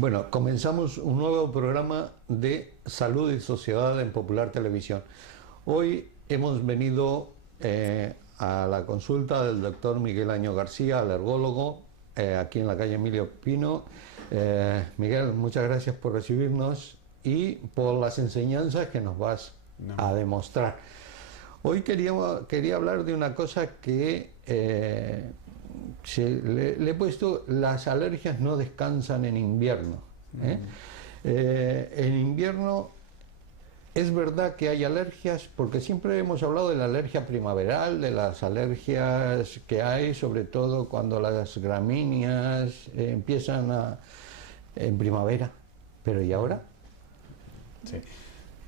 Bueno, comenzamos un nuevo programa de Salud y Sociedad en Popular Televisión. Hoy hemos venido a la consulta del doctor Miguel Año García, alergólogo, aquí en la calle Emilio Pino. Miguel, muchas gracias por recibirnos y por las enseñanzas que nos vas a demostrar. Hoy quería hablar de una cosa que le he puesto: las alergias no descansan en invierno. En invierno es verdad que hay alergias, porque siempre hemos hablado de la alergia primaveral, de las alergias que hay, sobre todo cuando las gramíneas empiezan en primavera. Pero ¿y ahora? Sí.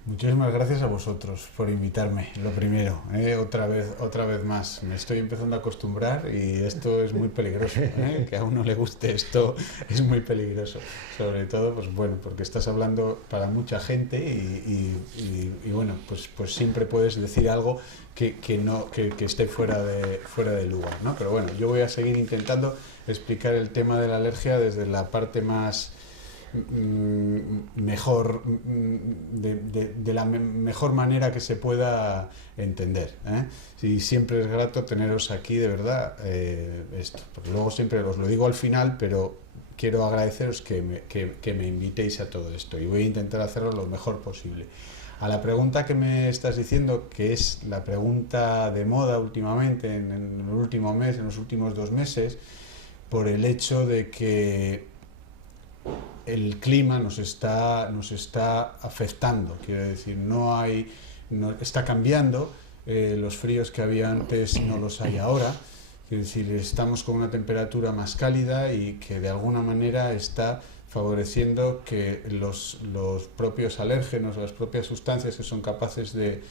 Muchísimas gracias a vosotros por invitarme, lo primero, otra vez más. Me estoy empezando a acostumbrar y esto es muy peligroso, que a uno le guste esto es muy peligroso. Sobre todo, pues bueno, porque estás hablando para mucha gente y bueno, pues siempre puedes decir algo que esté fuera de lugar, ¿no? Pero bueno, yo voy a seguir intentando explicar el tema de la alergia desde la parte más mejor, de la mejor manera que se pueda entender, Y siempre es grato teneros aquí, de verdad, porque luego siempre os lo digo al final, pero quiero agradeceros que me invitéis a todo esto y voy a intentar hacerlo lo mejor posible. A la pregunta que me estás diciendo, que es la pregunta de moda últimamente, en el último mes, en los últimos 2 meses, por el hecho de que el clima nos está afectando, quiero decir, está cambiando, los fríos que había antes no los hay ahora, quiero decir, estamos con una temperatura más cálida y que de alguna manera está favoreciendo que los propios alérgenos, las propias sustancias que son capaces de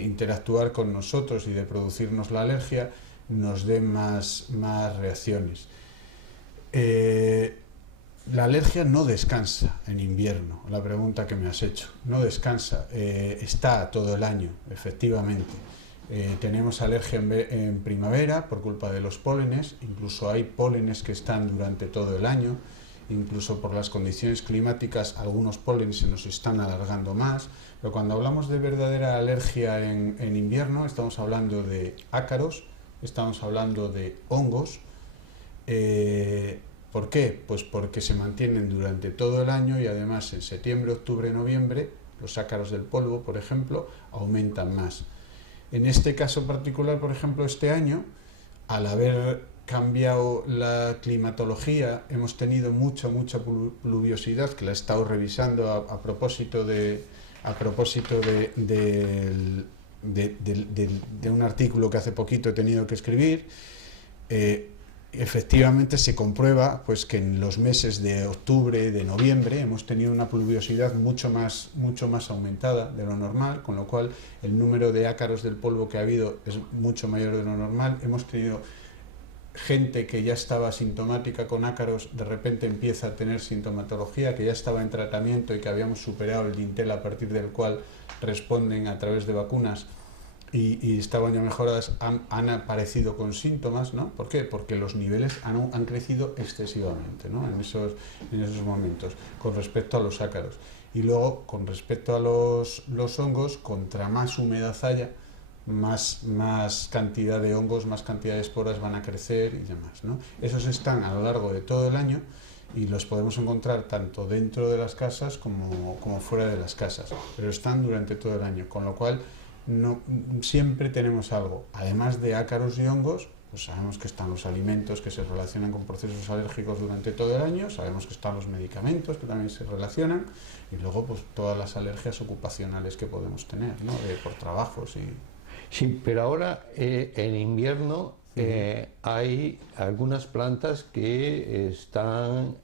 interactuar con nosotros y de producirnos la alergia, nos den más reacciones. La alergia no descansa en invierno, la pregunta que me has hecho, no descansa, está todo el año, efectivamente. Tenemos alergia en primavera por culpa de los pólenes, incluso hay pólenes que están durante todo el año, incluso por las condiciones climáticas algunos pólenes se nos están alargando más, pero cuando hablamos de verdadera alergia en invierno estamos hablando de ácaros, estamos hablando de hongos. ¿Por qué? Pues porque se mantienen durante todo el año y además en septiembre, octubre, noviembre, los ácaros del polvo, por ejemplo, aumentan más. En este caso particular, por ejemplo, este año, al haber cambiado la climatología, hemos tenido mucha pluviosidad, que la he estado revisando a propósito de un artículo que hace poquito he tenido que escribir. Efectivamente se comprueba pues que en los meses de octubre, de noviembre, hemos tenido una pluviosidad mucho más aumentada de lo normal, con lo cual el número de ácaros del polvo que ha habido es mucho mayor de lo normal. Hemos tenido gente que ya estaba sintomática con ácaros, de repente empieza a tener sintomatología, que ya estaba en tratamiento y que habíamos superado el dintel a partir del cual responden a través de vacunas. Y estaban ya mejoradas, han aparecido con síntomas, ¿no? ¿Por qué? Porque los niveles han crecido excesivamente, ¿no? en esos momentos, con respecto a los ácaros. Y luego, con respecto a los hongos, contra más humedad haya, más cantidad de hongos, más cantidad de esporas van a crecer y demás, ¿no? Esos están a lo largo de todo el año y los podemos encontrar tanto dentro de las casas como fuera de las casas, pero están durante todo el año, con lo cual no, siempre tenemos algo. Además de ácaros y hongos, pues sabemos que están los alimentos que se relacionan con procesos alérgicos durante todo el año, sabemos que están los medicamentos que también se relacionan y luego pues todas las alergias ocupacionales que podemos tener, ¿no? Por trabajos y... Sí, pero ahora en invierno hay algunas plantas que están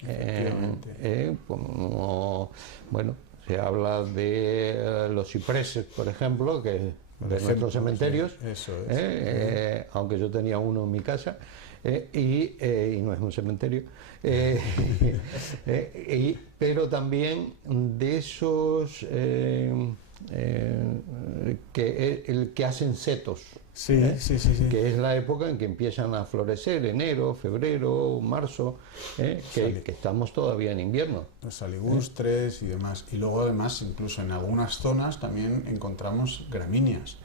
como, bueno, se habla de los cipreses, por ejemplo, que de nuestros cementerios, sí, eso es. aunque yo tenía uno en mi casa, y no es un cementerio, pero también de esos que hacen setos. Sí, sí, sí, sí. Que es la época en que empiezan a florecer, enero, febrero, marzo, que estamos todavía en invierno. Los saligustres y demás. Y luego además, incluso en algunas zonas también encontramos gramíneas.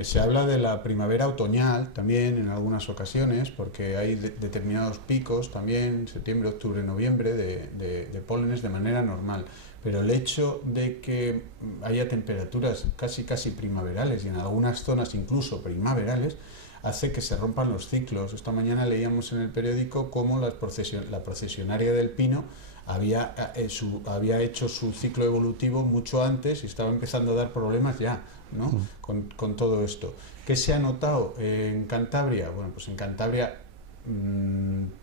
Se habla de la primavera otoñal también en algunas ocasiones, porque hay determinados picos también, septiembre, octubre, noviembre, de pólenes de manera normal. Pero el hecho de que haya temperaturas casi primaverales y en algunas zonas incluso primaverales hace que se rompan los ciclos. Esta mañana leíamos en el periódico cómo la procesionaria del pino había hecho su ciclo evolutivo mucho antes y estaba empezando a dar problemas ya, ¿no? Con todo esto. ¿Qué se ha notado en Cantabria? Bueno, pues en Cantabria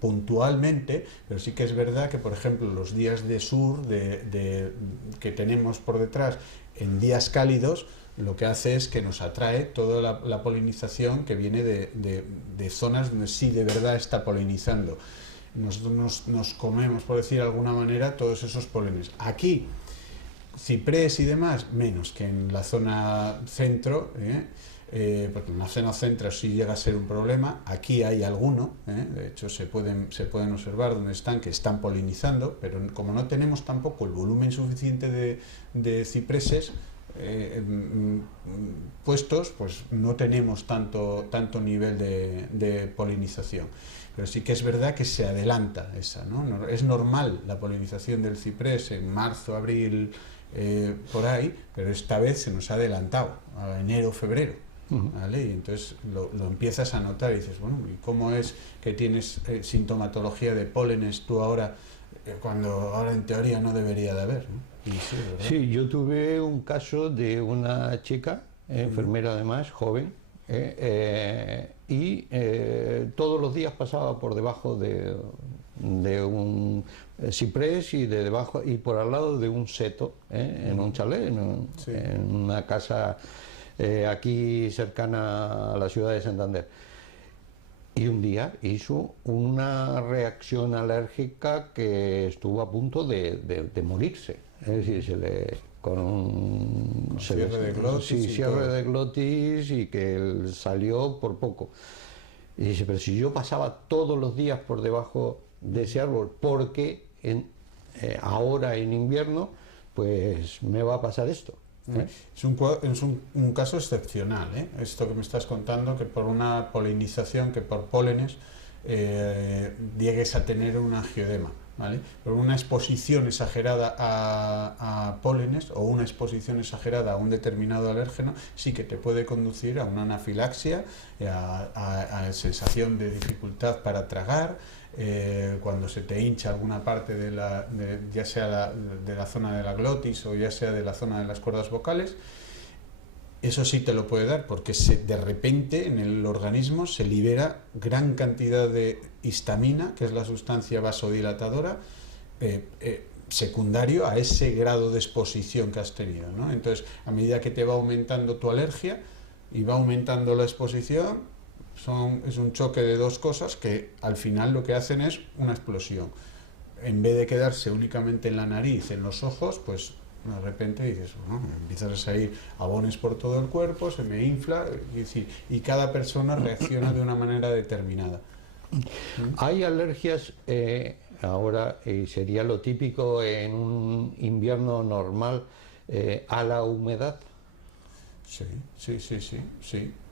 puntualmente, pero sí que es verdad que, por ejemplo, los días de sur que tenemos por detrás en días cálidos, lo que hace es que nos atrae toda la polinización que viene de zonas donde sí de verdad está polinizando. Nosotros nos comemos, por decir de alguna manera, todos esos polenes. Aquí, ciprés y demás, menos que en la zona centro, porque en la zona centro sí llega a ser un problema. Aquí hay alguno, de hecho se pueden observar donde están, que están polinizando, pero como no tenemos tampoco el volumen suficiente de cipreses puestos, pues no tenemos tanto nivel de polinización. Pero sí que es verdad que se adelanta esa, ¿no? Es normal la polinización del ciprés en marzo, abril, por ahí, pero esta vez se nos ha adelantado a enero, febrero. ¿Vale? Y entonces lo empiezas a notar y dices, bueno, ¿y cómo es que tienes sintomatología de pólenes tú ahora, cuando ahora en teoría no debería de haber, ¿no? Y sí, ¿verdad? Sí, yo tuve un caso de una chica, enfermera además, joven, y todos los días pasaba por debajo de un ciprés y debajo y por al lado de un seto, en un chalet, en una casa aquí cercana a la ciudad de Santander. Y un día hizo una reacción alérgica que estuvo a punto de morirse. Es decir, con cierre de glotis. Sí, cierre de glotis y que salió por poco. Y dice, pero si yo pasaba todos los días por debajo de ese árbol, porque ahora en invierno, pues me va a pasar esto. Es un caso excepcional, esto que me estás contando, que por una polinización, que por pólenes llegues a tener un angiodema, ¿vale? Por una exposición exagerada a pólenes o una exposición exagerada a un determinado alérgeno sí que te puede conducir a una anafilaxia, a sensación de dificultad para tragar, cuando se te hincha alguna parte ya sea de la zona de la glotis o ya sea de la zona de las cuerdas vocales. Eso sí te lo puede dar porque de repente en el organismo se libera gran cantidad de histamina, que es la sustancia vasodilatadora, secundario a ese grado de exposición que has tenido, ¿no? Entonces, a medida que te va aumentando tu alergia y va aumentando la exposición, es un choque de dos cosas que al final lo que hacen es una explosión. En vez de quedarse únicamente en la nariz, en los ojos, pues de repente dices, bueno, empiezas a salir abones por todo el cuerpo, se me infla, y cada persona reacciona de una manera determinada. Hay alergias ahora, sería lo típico en un invierno normal, a la humedad. Sí.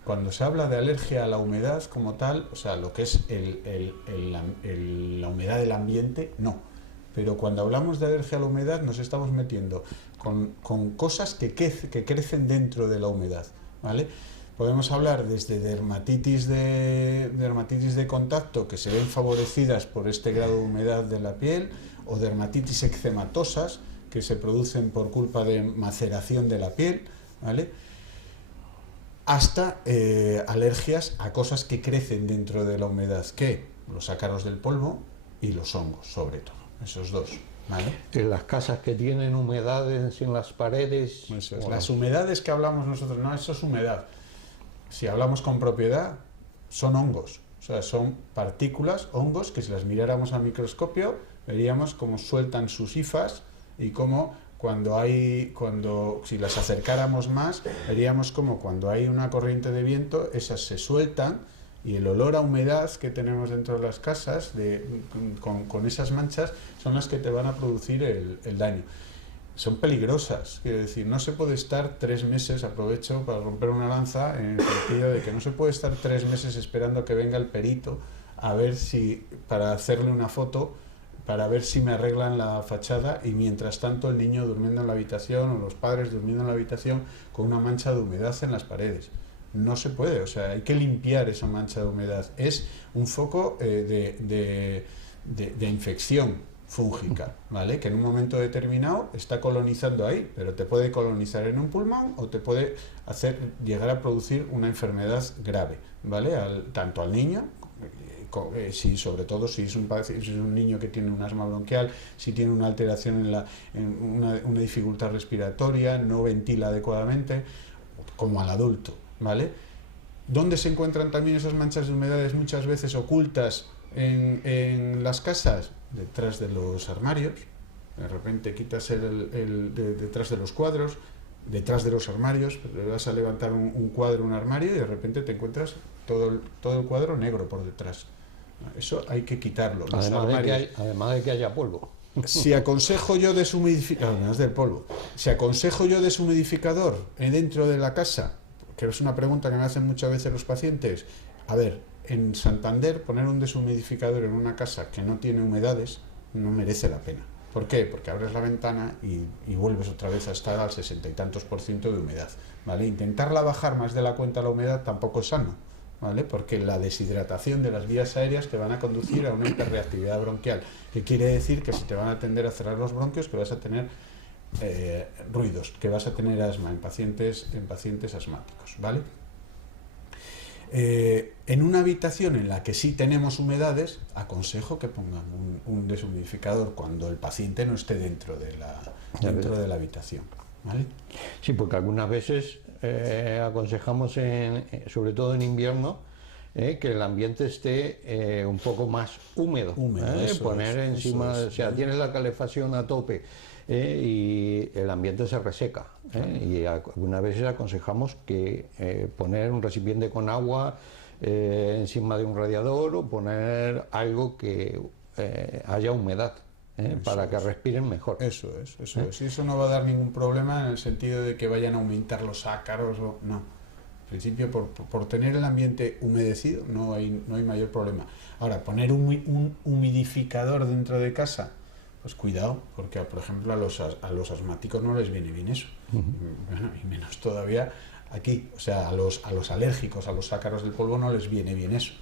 Cuando se habla de alergia a la humedad como tal, o sea, lo que es la humedad del ambiente, no. Pero cuando hablamos de alergia a la humedad nos estamos metiendo con cosas que crecen dentro de la humedad, ¿vale? Podemos hablar desde dermatitis de contacto, que se ven favorecidas por este grado de humedad de la piel, o dermatitis eczematosas, que se producen por culpa de maceración de la piel, ¿vale? Hasta alergias a cosas que crecen dentro de la humedad, que los ácaros del polvo y los hongos, sobre todo, esos dos, ¿vale? En las casas que tienen humedades en las paredes. Eso es. Las humedades que hablamos nosotros, no, eso es humedad. Si hablamos con propiedad, son hongos, o sea, son partículas, hongos, que si las miráramos al microscopio, veríamos cómo sueltan sus hifas y cómo si las acercáramos más, veríamos como cuando hay una corriente de viento, esas se sueltan y el olor a humedad que tenemos dentro de las casas con esas manchas son las que te van a producir el daño. Son peligrosas, quiero decir, no se puede estar 3 meses, aprovecho para romper una lanza, en el sentido de que no se puede estar 3 meses esperando a que venga el perito a ver para hacerle una foto, para ver si me arreglan la fachada, y mientras tanto el niño durmiendo en la habitación o los padres durmiendo en la habitación con una mancha de humedad en las paredes. No se puede, o sea, hay que limpiar esa mancha de humedad. Es un foco de infección fúngica, ¿vale? Que en un momento determinado está colonizando ahí, pero te puede colonizar en un pulmón o te puede llegar a producir una enfermedad grave, ¿vale? Tanto al niño, sobre todo si es un niño que tiene un asma bronquial, si tiene una alteración en una dificultad respiratoria, no ventila adecuadamente, como al adulto, ¿vale? ¿Dónde se encuentran también esas manchas de humedades muchas veces ocultas en las casas? Detrás de los armarios. De repente quitas detrás de los cuadros, detrás de los armarios, vas a levantar un cuadro, un armario, y de repente te encuentras todo el cuadro negro por detrás. Eso hay que quitarlo. Además de que haya polvo. Si aconsejo yo deshumidificador, además del polvo, si aconsejo yo deshumidificador dentro de la casa, que es una pregunta que me hacen muchas veces los pacientes. A ver, en Santander poner un deshumidificador en una casa que no tiene humedades no merece la pena. ¿Por qué? Porque abres la ventana y vuelves otra vez a estar al 60 y tantos % de humedad, ¿vale? Intentarla bajar más de la cuenta la humedad tampoco es sano, ¿vale? Porque la deshidratación de las vías aéreas te van a conducir a una hiperreactividad bronquial, que quiere decir que si te van a tender a cerrar los bronquios, que vas a tener ruidos, que vas a tener asma en pacientes asmáticos, ¿vale? En una habitación en la que sí tenemos humedades, aconsejo que pongan un deshumidificador cuando el paciente no esté dentro de la habitación, ¿vale? Sí, porque algunas veces aconsejamos, sobre todo en invierno, que el ambiente esté un poco más húmedo. Poner encima, o sea, tienes la calefacción a tope y el ambiente se reseca. Y algunas veces aconsejamos que poner un recipiente con agua encima de un radiador, o poner algo que haya humedad. Para que respiren mejor. Eso es. Y eso no va a dar ningún problema en el sentido de que vayan a aumentar los ácaros o no. En principio, por tener el ambiente humedecido no hay mayor problema. Ahora, poner un humidificador dentro de casa, pues cuidado, porque por ejemplo a los asmáticos no les viene bien eso. Y menos todavía aquí, o sea, a los alérgicos, a los ácaros del polvo no les viene bien eso,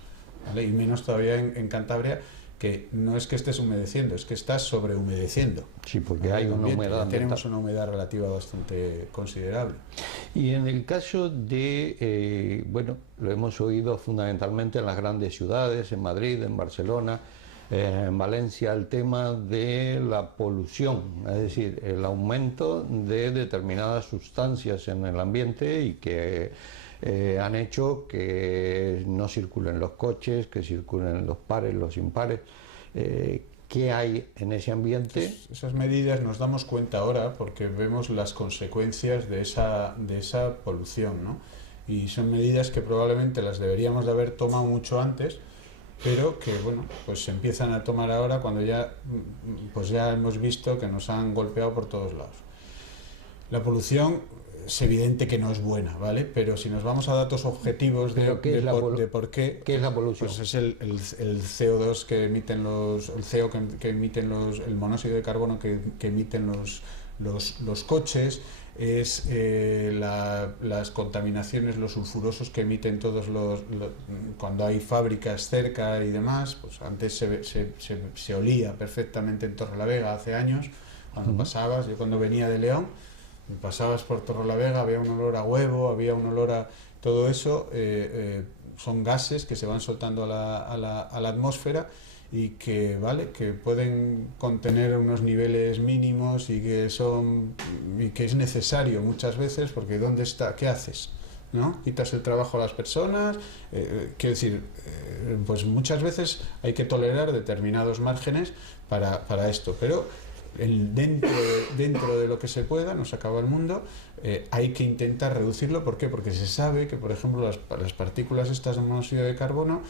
¿vale? Y menos todavía en Cantabria, que no es que estés humedeciendo, es que estás sobrehumedeciendo. Sí, porque hay una humedad. Tenemos una humedad relativa bastante considerable. Y en el caso de, lo hemos oído fundamentalmente en las grandes ciudades, en Madrid, en Barcelona, en Valencia, el tema de la polución, es decir, el aumento de determinadas sustancias en el ambiente y que han hecho que no circulen los coches, que circulen los pares, los impares. ¿Qué hay en ese ambiente? Esas medidas nos damos cuenta ahora porque vemos las consecuencias de esa polución, ¿no? Y son medidas que probablemente las deberíamos de haber tomado mucho antes, pero que pues se empiezan a tomar ahora cuando ya hemos visto que nos han golpeado por todos lados. La polución es evidente que no es buena, ¿vale? Pero si nos vamos a datos objetivos de por qué... ¿Qué es la polución? Pues es el CO2 que emiten el CO que emiten el monóxido de carbono que emiten los coches, es las contaminaciones, los sulfurosos que emiten cuando hay fábricas cerca y demás. Pues antes se olía perfectamente en Torrelavega hace años, cuando pasabas, yo cuando venía de León, pasabas por Torrelavega, había un olor a huevo, había un olor a todo eso. Son gases que se van soltando a la atmósfera y que pueden contener unos niveles mínimos y que es necesario muchas veces, porque ¿dónde está? ¿Qué haces? ¿No? Quitas el trabajo a las personas. Quiero decir, pues muchas veces hay que tolerar determinados márgenes para esto, pero dentro de lo que se pueda, no se acaba el mundo, hay que intentar reducirlo. ¿Por qué? Porque se sabe que, por ejemplo, las partículas estas de monóxido de carbono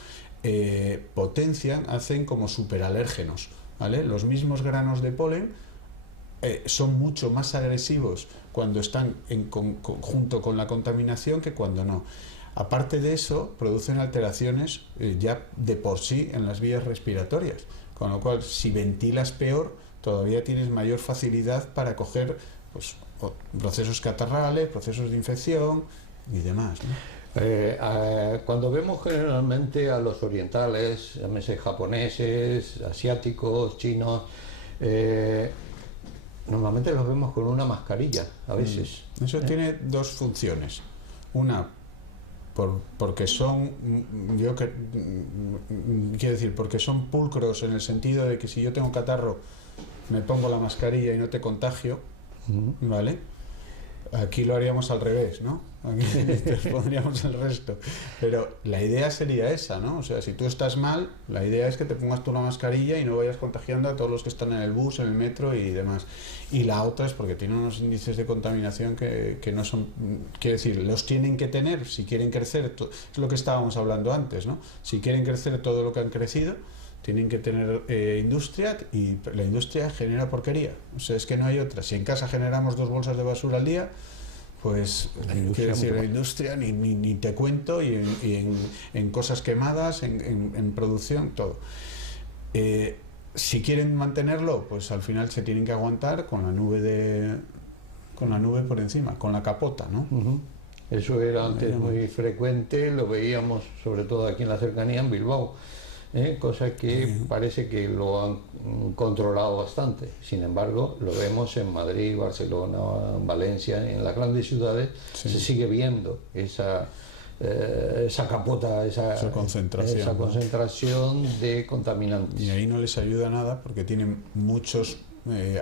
potencian, hacen como superalérgenos, ¿vale? Los mismos granos de polen son mucho más agresivos cuando están junto con la contaminación que cuando no. Aparte de eso, producen alteraciones ya de por sí en las vías respiratorias, con lo cual, si ventilas peor, todavía tienes mayor facilidad para coger pues, procesos catarrales, procesos de infección y demás, ¿no? Cuando vemos generalmente a los orientales, llámese japoneses, asiáticos, chinos, normalmente los vemos con una mascarilla a veces. Eso tiene dos funciones. Una, porque son, quiero decir, porque son pulcros en el sentido de que si yo tengo catarro me pongo la mascarilla y no te contagio, ¿vale? Aquí lo haríamos al revés, ¿no? Aquí te pondríamos el resto. Pero la idea sería esa, ¿no? O sea, si tú estás mal, la idea es que te pongas tú la mascarilla y no vayas contagiando a todos los que están en el bus, en el metro y demás. Y la otra es porque tienen unos índices de contaminación que no son... Quiero decir, los tienen que tener si quieren crecer. Es lo que estábamos hablando antes, ¿no? Si quieren crecer todo lo que han crecido, tienen que tener industria, y la industria genera porquería. O sea, es que no hay otra. Si en casa generamos 2 bolsas de basura al día, pues quiero decir, la industria ni te cuento, y en cosas quemadas, en producción, todo. Si quieren mantenerlo, pues al final se tienen que aguantar con la nube por encima, con la capota, ¿no? Eso era antes muy frecuente, lo veíamos sobre todo aquí en la cercanía, en Bilbao. Cosa que parece que lo han controlado bastante. Sin embargo, lo vemos en Madrid, Barcelona, Valencia, en las grandes ciudades, se sigue viendo esa capota, esa concentración de contaminantes. Y ahí no les ayuda nada porque tienen muchos...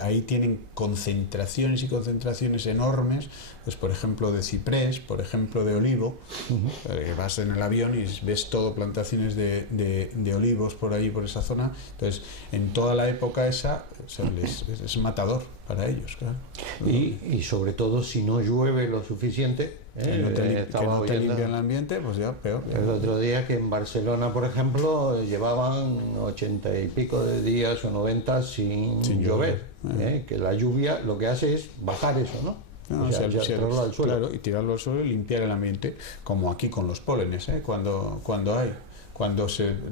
ahí tienen concentraciones y concentraciones enormes, pues por ejemplo de ciprés, por ejemplo de olivo. Vas en el avión y ves todo plantaciones de olivos por ahí, por esa zona. Entonces, en toda la época esa, es matador para ellos, claro. Y sobre todo si no llueve lo suficiente, que no te limpia el ambiente, pues ya peor. El otro día que en Barcelona, por ejemplo, llevaban 80 y pico de días o 90 sin llover. Que la lluvia lo que hace es bajar eso, ¿no? Tirarlo al suelo. Claro, y tirarlo al suelo y limpiar el ambiente, como aquí con los pólenes, cuando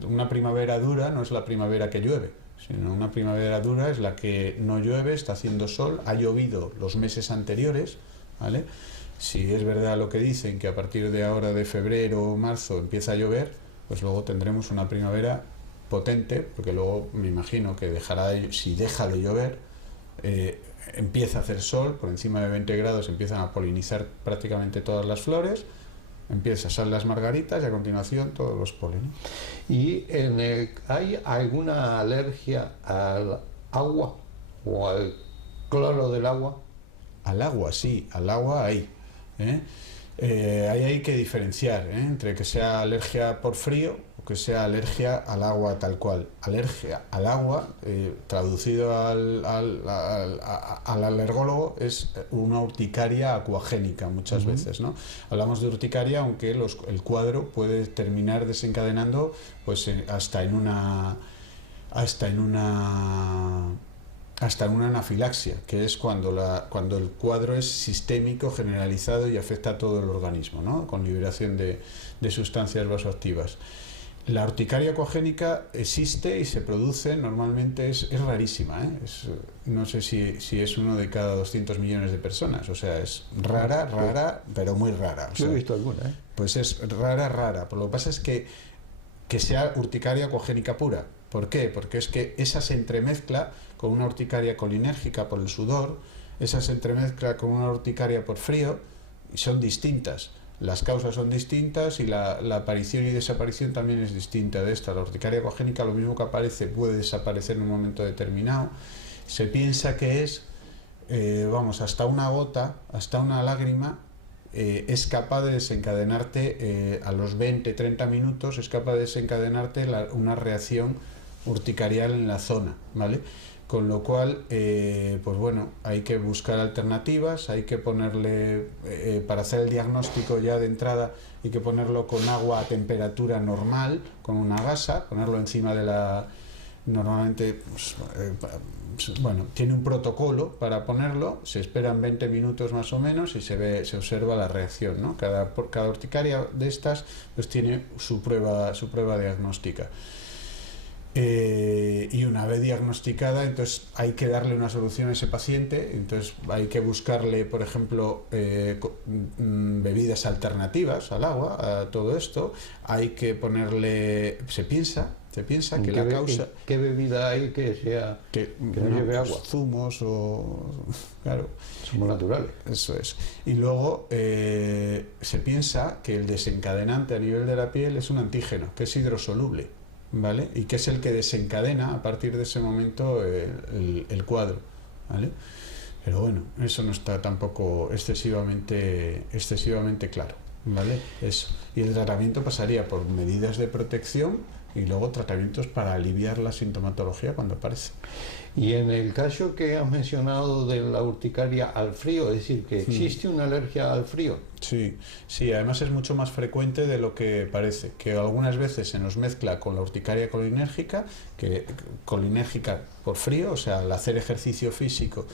una primavera dura no es la primavera que llueve, sino una primavera dura es la que no llueve, está haciendo sol, ha llovido los meses anteriores, ¿vale? Si es verdad lo que dicen, que a partir de ahora, de febrero o marzo, empieza a llover, pues luego tendremos una primavera potente, porque luego me imagino que si deja de llover, empieza a hacer sol, por encima de 20 grados empiezan a polinizar prácticamente todas las flores, salen las margaritas y a continuación todos los pólenes. ¿Y hay alguna alergia al agua o al cloro del agua? Al agua, sí, al agua hay. Hay que diferenciar entre que sea alergia por frío o que sea alergia al agua tal cual. Alergia al agua, traducido al alergólogo, es una urticaria acuagénica muchas veces, ¿no? Hablamos de urticaria, aunque el cuadro puede terminar desencadenando pues hasta en una anafilaxia, que es cuando el cuadro es sistémico, generalizado y afecta a todo el organismo, ¿no? Con liberación de sustancias vasoactivas. La urticaria acuagénica existe y se produce, normalmente es rarísima, no sé si es 1 de cada 200 millones de personas, o sea, es rara, pero muy rara. Yo he visto alguna, Pues es rara, pero lo que pasa es que sea urticaria acuagénica pura. ¿Por qué? Porque es que esa se entremezcla con una urticaria colinérgica por el sudor, esa se entremezcla con una urticaria por frío, y son distintas. Las causas son distintas y la aparición y desaparición también es distinta de esta. La urticaria acuagénica, lo mismo que aparece, puede desaparecer en un momento determinado. Se piensa que es, hasta una gota, hasta una lágrima, es capaz de desencadenarte, a los 20-30 minutos, es capaz de desencadenarte una reacción urticarial en la zona, ¿vale? Con lo cual, pues bueno, hay que buscar alternativas, hay que ponerle, para hacer el diagnóstico ya de entrada, hay que ponerlo con agua a temperatura normal, con una gasa, ponerlo encima de la... Normalmente, pues, bueno, tiene un protocolo para ponerlo, se esperan 20 minutos más o menos y se observa la reacción, ¿no? Cada urticaria de estas pues tiene su prueba diagnóstica. Y una vez diagnosticada, entonces hay que darle una solución a ese paciente. Entonces hay que buscarle, por ejemplo, bebidas alternativas al agua, a todo esto. Hay que ponerle, se piensa que la causa... ¿Qué bebida hay que no lleve agua? Zumos o... Claro. Somos naturales. Eso es. Y luego se piensa que el desencadenante a nivel de la piel es un antígeno, que es hidrosoluble, ¿vale? Y que es el que desencadena a partir de ese momento el cuadro, ¿vale? Pero bueno, eso no está tampoco excesivamente claro, ¿vale? Eso. Y el tratamiento pasaría por medidas de protección y luego tratamientos para aliviar la sintomatología cuando aparece. Y en el caso que has mencionado de la urticaria al frío, es decir, que existe una alergia al frío. Sí, además es mucho más frecuente de lo que parece, que algunas veces se nos mezcla con la urticaria colinérgica, que colinérgica por frío, o sea, al hacer ejercicio físico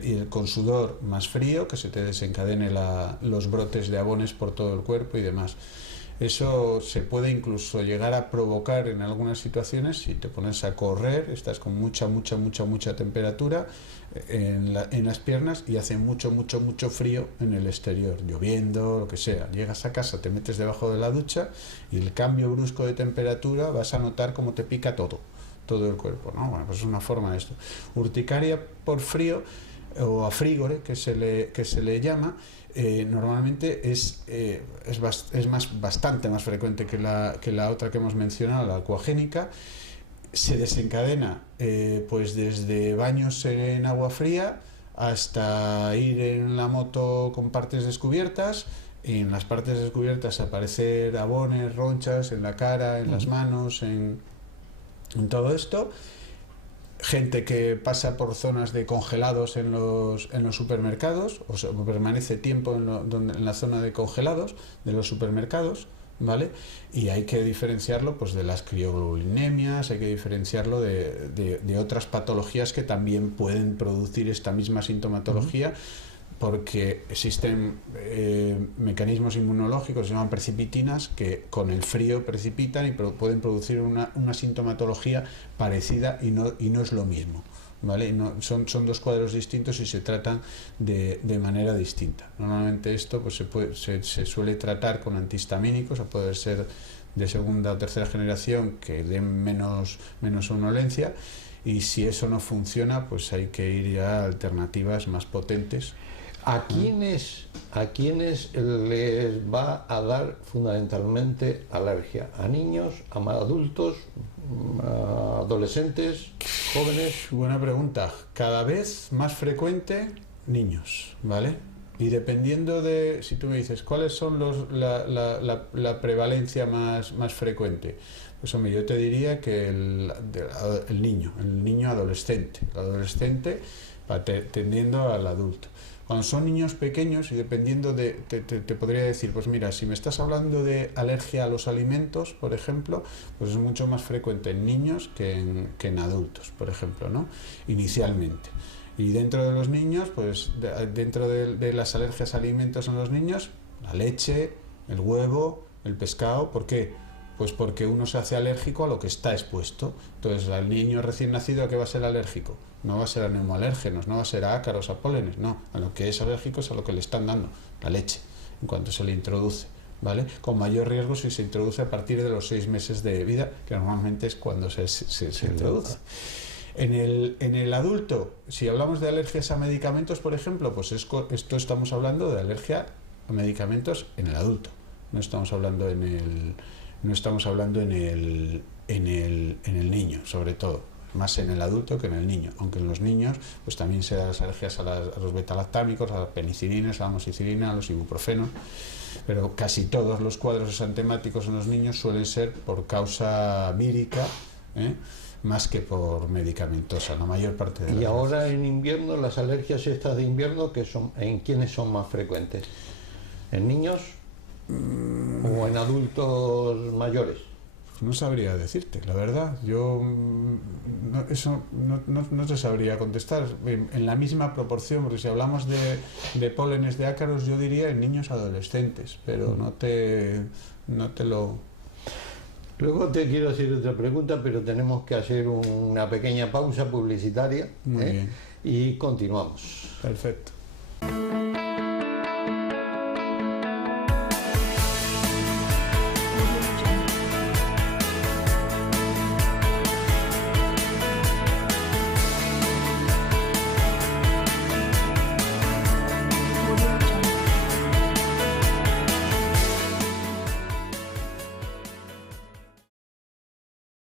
y con sudor más frío, que se te desencadene los brotes de abones por todo el cuerpo y demás. Eso se puede incluso llegar a provocar en algunas situaciones si te pones a correr, estás con mucha temperatura en las piernas y hace mucho frío en el exterior, lloviendo, lo que sea. Llegas a casa, te metes debajo de la ducha y el cambio brusco de temperatura vas a notar cómo te pica todo el cuerpo, ¿no? Bueno, pues es una forma de esto. Urticaria por frío o afrígore, que se le llama, normalmente es bastante más frecuente que la otra que hemos mencionado, la acuagénica. Se desencadena pues desde baños en agua fría hasta ir en la moto con partes descubiertas, y en las partes descubiertas aparecer abones, ronchas en la cara, en las manos, en todo esto. Gente que pasa por zonas de congelados en los supermercados, o sea, permanece tiempo en la zona de congelados de los supermercados, ¿vale? Y hay que diferenciarlo pues de las crioglobulinemias, hay que diferenciarlo de otras patologías que también pueden producir esta misma sintomatología, porque existen mecanismos inmunológicos que se llaman precipitinas que con el frío precipitan y pueden producir una sintomatología parecida y no es lo mismo, ¿vale? Son dos cuadros distintos y se tratan de manera distinta. Normalmente esto pues se suele tratar con antihistamínicos, a poder ser de segunda o tercera generación que den menos somnolencia, y si eso no funciona pues hay que ir a alternativas más potentes. ¿A quiénes les va a dar fundamentalmente alergia? ¿A niños, a adultos, a adolescentes, jóvenes? Buena pregunta. Cada vez más frecuente niños, ¿vale? Y dependiendo de, si tú me dices, ¿cuáles son la prevalencia más frecuente? Pues hombre, yo te diría que el niño adolescente, el adolescente tendiendo al adulto. Cuando son niños pequeños y dependiendo te podría decir, pues mira, si me estás hablando de alergia a los alimentos, por ejemplo, pues es mucho más frecuente en niños que en adultos, por ejemplo, ¿no? Inicialmente. Y dentro de los niños, pues dentro de las alergias a alimentos en los niños, la leche, el huevo, el pescado. ¿Por qué? Pues porque uno se hace alérgico a lo que está expuesto. Entonces, al niño recién nacido, ¿a qué va a ser alérgico? No va a ser a neumoalérgenos, no va a ser a ácaros, a pólenes, no. A lo que es alérgico es a lo que le están dando, la leche, en cuanto se le introduce, ¿vale? Con mayor riesgo si se introduce a partir de los 6 meses de vida, que normalmente es cuando se introduce. En el adulto, si hablamos de alergias a medicamentos, por ejemplo, pues esto estamos hablando de alergia a medicamentos en el adulto. No estamos hablando en el niño, sobre todo. Más en el adulto que en el niño, aunque en los niños pues también se dan las alergias a los betalactámicos, a las penicilinas, a la amoxicilina, a los ibuprofenos, pero casi todos los cuadros exantemáticos en los niños suelen ser por causa vírica, más que por medicamentosa, la mayor parte de las Y ahora veces. en invierno, las alergias estas de invierno, ¿en quiénes son más frecuentes? ¿En niños o en adultos mayores? No sabría decirte, la verdad. Yo eso no te sabría contestar en la misma proporción, porque si hablamos de pólenes de ácaros, yo diría en niños adolescentes, pero no te lo... Luego te quiero hacer otra pregunta, pero tenemos que hacer una pequeña pausa publicitaria. Muy bien. Y continuamos. Perfecto.